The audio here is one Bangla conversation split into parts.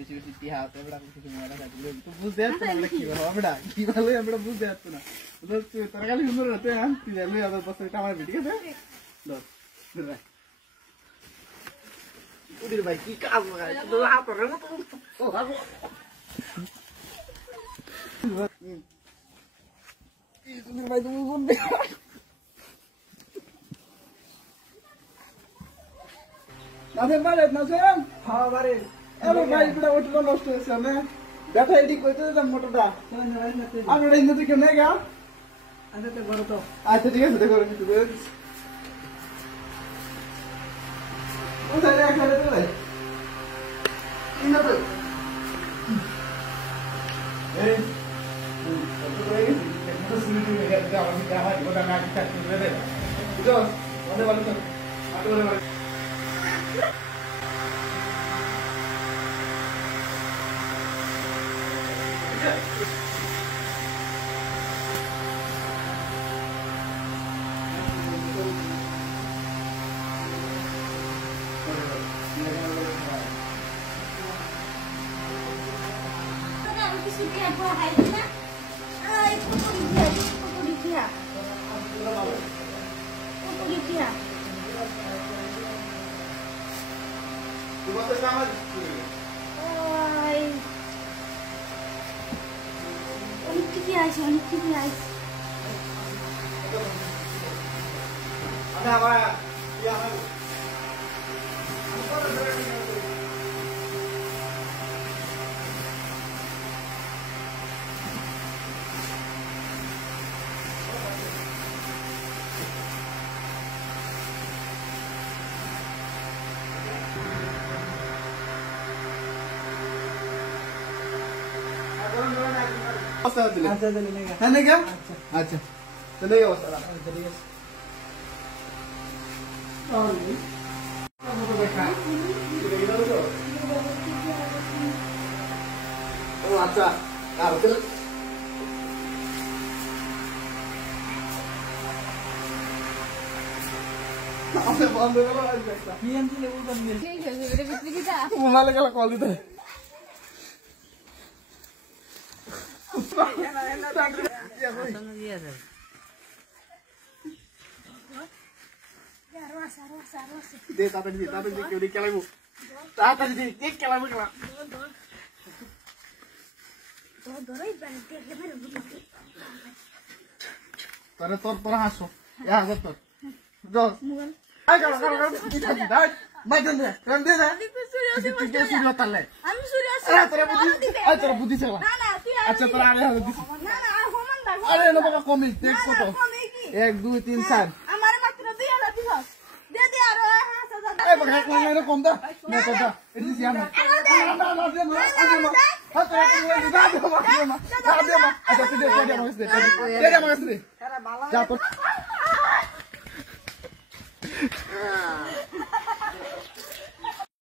বেশি বেশি টিহাতে আমরা কিছু মজা খাইছিল তো বুঝতে যাচ্ছে না কি হবে না কি ভালো আমরা বুঝতে যাচ্ছে না তুই তোর খালি সুন্দর হতে হ্যাঁ তুই যাবি আবার বসে আমার ঠিক আছে দশ উদির ভাই কি কাজ লাগাই তো হাত ধরে না ও হাগো উদির ভাই তুমি কোন দিকে নাসেম বারে নাসেম হ্যাঁ বারে আরে ভাই পুরো ওটা নষ্ট হয়েছে না ব্যাটা এডি কইতে দাম মোটরটা আর ওটা ইন্দে কেন গা আচ্ছা তো বড় তো আচ্ছা ঠিক আছে দেখো আমি তো ও তাহলে এখানে তো ভাই ইন্দে তো এই তো কই তো সিটি মে গেছে আমি যা হয় ওটা না ঠিক করে দে বুঝো ওনে বলো তো আটো বলে अच्छा है क्या अच्छा चलो ये और अच्छा कॉल देते दे ताता जी क्यों नहीं खेलाबो ताता जी एक खेलाबो खेला तो दरई बनते के मेरे तोरे तोर हासो या हासो तो जो आई चलो दाई मैं दे सूर्य तले हम सूर्य अरे तेरा बुद्धि चला ना ना अच्छा तोरा आगे ना ना होमन दा अरे ना बाबा कमी देख तो 1 2 3 4 हमारे मात्र 2000 दिखा दे दे यार ए बघा कोण कम दा मैं तो दा इतनी सी हम ना दे ना हां तो दे मा अच्छा तू दे मगस दे जा तो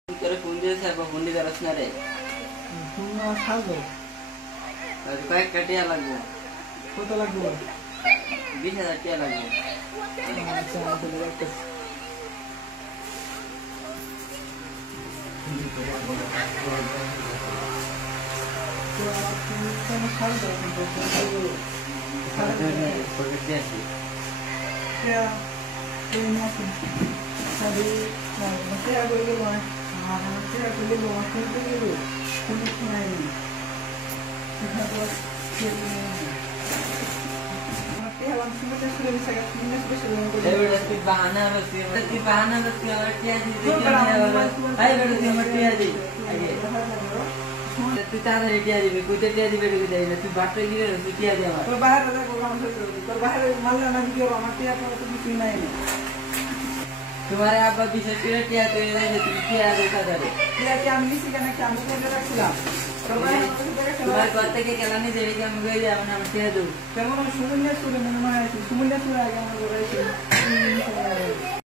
करे फोन दिए साहब फोन दी करस ना रे फोन ना खाओ আর কয় কাটিয়া লাগবে কত লাগবে 20000 টাকা লাগবে আচ্ছা তাহলে একটা তো আপনি কোন খাল দাও পকেট দিয়ে আসি क्या ये ना सभी मते आगे ले लो हां मते आगे ले लो कोई ले लो कोई नहीं तुम्हारे आप विशेष क्या तुम्हारे करते के केलानी देवी के हम गए जाओ ना मत दो केमन सुमुन्या सुरे मन में सुमुन्या सुरे आगे हम